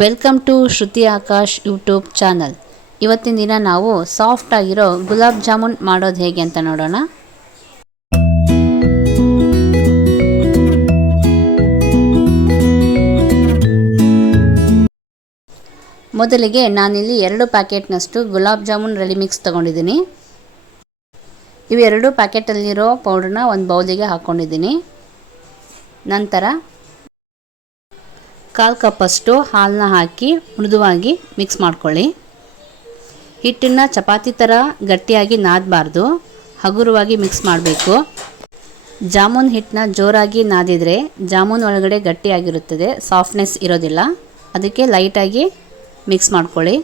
Welcome to Shruti Aakash YouTube channel. ಇವತ್ತಿನ ದಿನ ನಾವು ಸಾಫ್ಟ್ ಆಗಿರೋ ಗುಲಾಬ್ ಜಾಮೂನ್ ಮಾಡೋದು ಹೇಗೆ ಅಂತ ನೋಡೋಣ. ಮೊದಲಿಗೆ ನಾನಿಲ್ಲಿ 2 ಪ್ಯಾಕೆಟ್ನಷ್ಟು ಗುಲಾಬ್ ಜಾಮೂನ್ ರೆಡಿ ಮಿಕ್ಸ್ ತೊಗೊಂಡಿದ್ದೀನಿ. ಇವು 2 ಪ್ಯಾಕೆಟಲ್ಲಿರೋ ಪೌಡ್ರನ್ನ ಒಂದು ಬೌಲಿಗೆ ಹಾಕ್ಕೊಂಡಿದ್ದೀನಿ. ನಂತರ 1/4 ಕಪ್ಪಷ್ಟು ಹಾಲನ್ನ ಹಾಕಿ ಮೃದುವಾಗಿ ಮಿಕ್ಸ್ ಮಾಡ್ಕೊಳ್ಳಿ. ಹಿಟ್ಟನ್ನು ಚಪಾತಿ ಥರ ಗಟ್ಟಿಯಾಗಿ ನಾದಬಾರ್ದು, ಹಗುರವಾಗಿ ಮಿಕ್ಸ್ ಮಾಡಬೇಕು. ಜಾಮೂನ್ ಹಿಟ್ಟನ್ನ ಜೋರಾಗಿ ನಾದಿದರೆ ಜಾಮೂನ್ ಒಳಗಡೆ ಗಟ್ಟಿಯಾಗಿರುತ್ತದೆ, ಸಾಫ್ಟ್ನೆಸ್ ಇರೋದಿಲ್ಲ. ಅದಕ್ಕೆ ಲೈಟಾಗಿ ಮಿಕ್ಸ್ ಮಾಡ್ಕೊಳ್ಳಿ.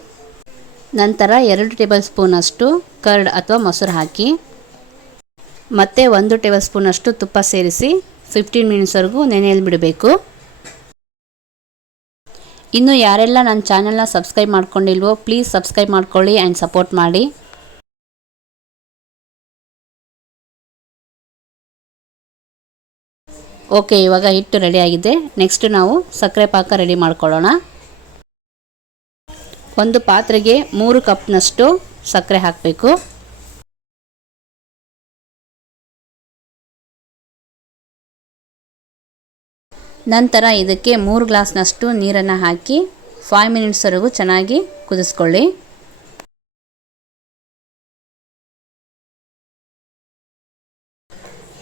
ನಂತರ 2 ಟೇಬಲ್ ಸ್ಪೂನಷ್ಟು ಕರ್ಡ್ ಅಥವಾ ಮೊಸರು ಹಾಕಿ ಮತ್ತು 1 ಟೇಬಲ್ ಸ್ಪೂನಷ್ಟು ತುಪ್ಪ ಸೇರಿಸಿ 15 ಮಿನಿಟ್ಸ್ವರೆಗೂ ನೆನೆಯಲು ಬಿಡಬೇಕು. ಇನ್ನು ಯಾರೆಲ್ಲ ನನ್ನ ಚಾನಲ್ನ ಸಬ್ಸ್ಕ್ರೈಬ್ ಮಾಡ್ಕೊಂಡಿಲ್ವೋ ಪ್ಲೀಸ್ ಸಬ್ಸ್ಕ್ರೈಬ್ ಮಾಡ್ಕೊಳ್ಳಿ ಆ್ಯಂಡ್ ಸಪೋರ್ಟ್ ಮಾಡಿ. ಓಕೆ, ಇವಾಗ ಹಿಟ್ಟು ರೆಡಿಯಾಗಿದೆ. ನೆಕ್ಸ್ಟ್ ನಾವು ಸಕ್ಕರೆ ಪಾಕ ರೆಡಿ ಮಾಡ್ಕೊಳ್ಳೋಣ. ಒಂದು ಪಾತ್ರೆಗೆ 3 ಕಪ್ನಷ್ಟು ಸಕ್ಕರೆ ಹಾಕಬೇಕು. ನಂತರ ಇದಕ್ಕೆ 3 ಗ್ಲಾಸ್ನಷ್ಟು ನೀರನ್ನು ಹಾಕಿ 5 ಮಿನಿಟ್ಸ್ವರೆಗೂ ಚೆನ್ನಾಗಿ ಕುದಿಸ್ಕೊಳ್ಳಿ.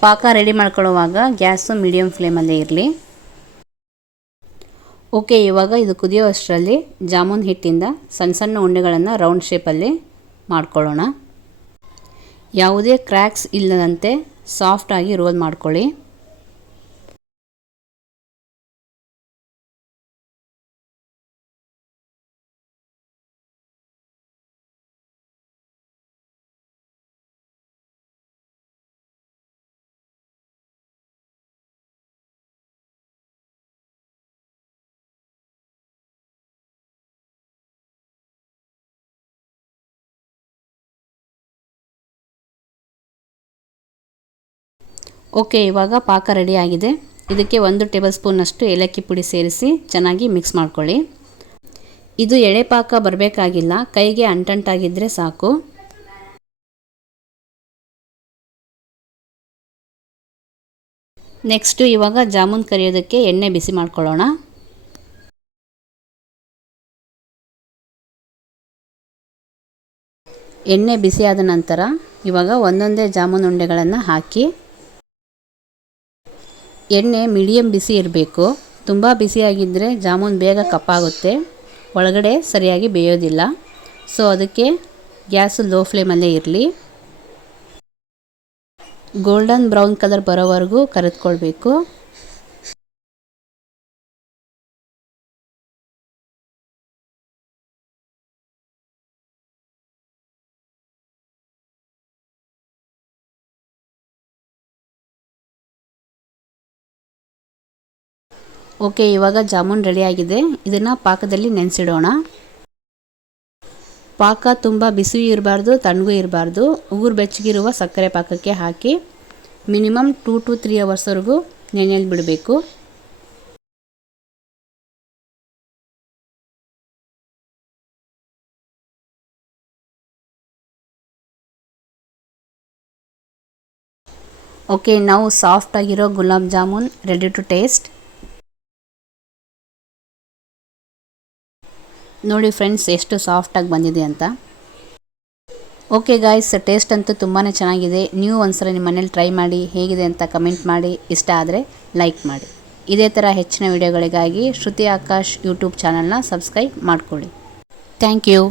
ಪಾಕ ರೆಡಿ ಮಾಡ್ಕೊಳ್ಳುವಾಗ ಗ್ಯಾಸು ಮೀಡಿಯಮ್ ಫ್ಲೇಮಲ್ಲೇ ಇರಲಿ. ಓಕೆ, ಇವಾಗ ಇದು ಕುದಿಯೋ ಅಷ್ಟರಲ್ಲಿ ಜಾಮೂನ್ ಹಿಟ್ಟಿಂದ ಸಣ್ಣ ಸಣ್ಣ ಉಂಡೆಗಳನ್ನು ರೌಂಡ್ ಶೇಪಲ್ಲಿ ಮಾಡ್ಕೊಳ್ಳೋಣ. ಯಾವುದೇ ಕ್ರ್ಯಾಕ್ಸ್ ಇಲ್ಲದಂತೆ ಸಾಫ್ಟಾಗಿ ರೋಲ್ ಮಾಡ್ಕೊಳ್ಳಿ. ಓಕೆ, ಇವಾಗ ಪಾಕ ರೆಡಿಯಾಗಿದೆ. ಇದಕ್ಕೆ 1 ಟೇಬಲ್ ಸ್ಪೂನಷ್ಟು ಏಲಕ್ಕಿ ಪುಡಿ ಸೇರಿಸಿ ಚೆನ್ನಾಗಿ ಮಿಕ್ಸ್ ಮಾಡ್ಕೊಳ್ಳಿ. ಇದು ಎಳೆ ಪಾಕ ಬರಬೇಕಾಗಿಲ್ಲ, ಕೈಗೆ ಅಂಟಂಟಾಗಿದ್ದರೆ ಸಾಕು. ನೆಕ್ಸ್ಟು ಇವಾಗ ಜಾಮೂನ್ ಕರಿಯೋದಕ್ಕೆ ಎಣ್ಣೆ ಬಿಸಿ ಮಾಡ್ಕೊಳ್ಳೋಣ. ಎಣ್ಣೆ ಬಿಸಿಯಾದ ನಂತರ ಇವಾಗ ಒಂದೊಂದೇ ಜಾಮೂನ್ ಉಂಡೆಗಳನ್ನು ಹಾಕಿ ಎಣ್ಣೆ ಮೀಡಿಯಮ್ ಬಿಸಿ ಇರಬೇಕು. ತುಂಬ ಬಿಸಿಯಾಗಿದ್ದರೆ ಜಾಮೂನ್ ಬೇಗ ಕಪ್ಪಾಗುತ್ತೆ, ಒಳಗಡೆ ಸರಿಯಾಗಿ ಬೇಯೋದಿಲ್ಲ. ಸೊ ಅದಕ್ಕೆ ಗ್ಯಾಸು ಲೋ ಫ್ಲೇಮಲ್ಲೇ ಇರಲಿ. ಗೋಲ್ಡನ್ ಬ್ರೌನ್ ಕಲರ್ ಬರೋವರೆಗೂ ಕರೆದುಕೊಳ್ಬೇಕು. ಓಕೆ, ಇವಾಗ ಜಾಮೂನ್ ರೆಡಿಯಾಗಿದೆ. ಇದನ್ನು ಪಾಕದಲ್ಲಿ ನೆನೆಸಿಡೋಣ. ಪಾಕ ತುಂಬ ಬಿಸಿಯೂ ಇರಬಾರ್ದು, ತಣ್ಣಗೂ ಇರಬಾರ್ದು. ಉಗುರು ಬೆಚ್ಚಗಿರುವ ಸಕ್ಕರೆ ಪಾಕಕ್ಕೆ ಹಾಕಿ ಮಿನಿಮಮ್ 2 to 3 ಅವರ್ಸ್ವರೆಗೂ ನೆನೆಯಲು ಬಿಡಬೇಕು. ಓಕೆ, ನಾವು ಸಾಫ್ಟಾಗಿರೋ gulab jamun ready to taste. ನೋಡಿ ಫ್ರೆಂಡ್ಸ್, ಎಷ್ಟು ಸಾಫ್ಟಾಗಿ ಬಂದಿದೆ ಅಂತ. ಓಕೆ ಗಾಯ್ಸ್, ಟೇಸ್ಟ್ ಅಂತೂ ತುಂಬಾ ಚೆನ್ನಾಗಿದೆ. ನೀವು ಒಂದ್ಸಲ ನಿಮ್ಮ ಮನೇಲಿ ಟ್ರೈ ಮಾಡಿ, ಹೇಗಿದೆ ಅಂತ ಕಮೆಂಟ್ ಮಾಡಿ. ಇಷ್ಟ ಆದರೆ ಲೈಕ್ ಮಾಡಿ. ಇದೇ ಥರ ಹೆಚ್ಚಿನ ವಿಡಿಯೋಗಳಿಗಾಗಿ ಶ್ರುತಿ ಆಕಾಶ್ ಯೂಟ್ಯೂಬ್ ಚಾನಲ್ನ ಸಬ್ಸ್ಕ್ರೈಬ್ ಮಾಡ್ಕೊಳ್ಳಿ. Thank you.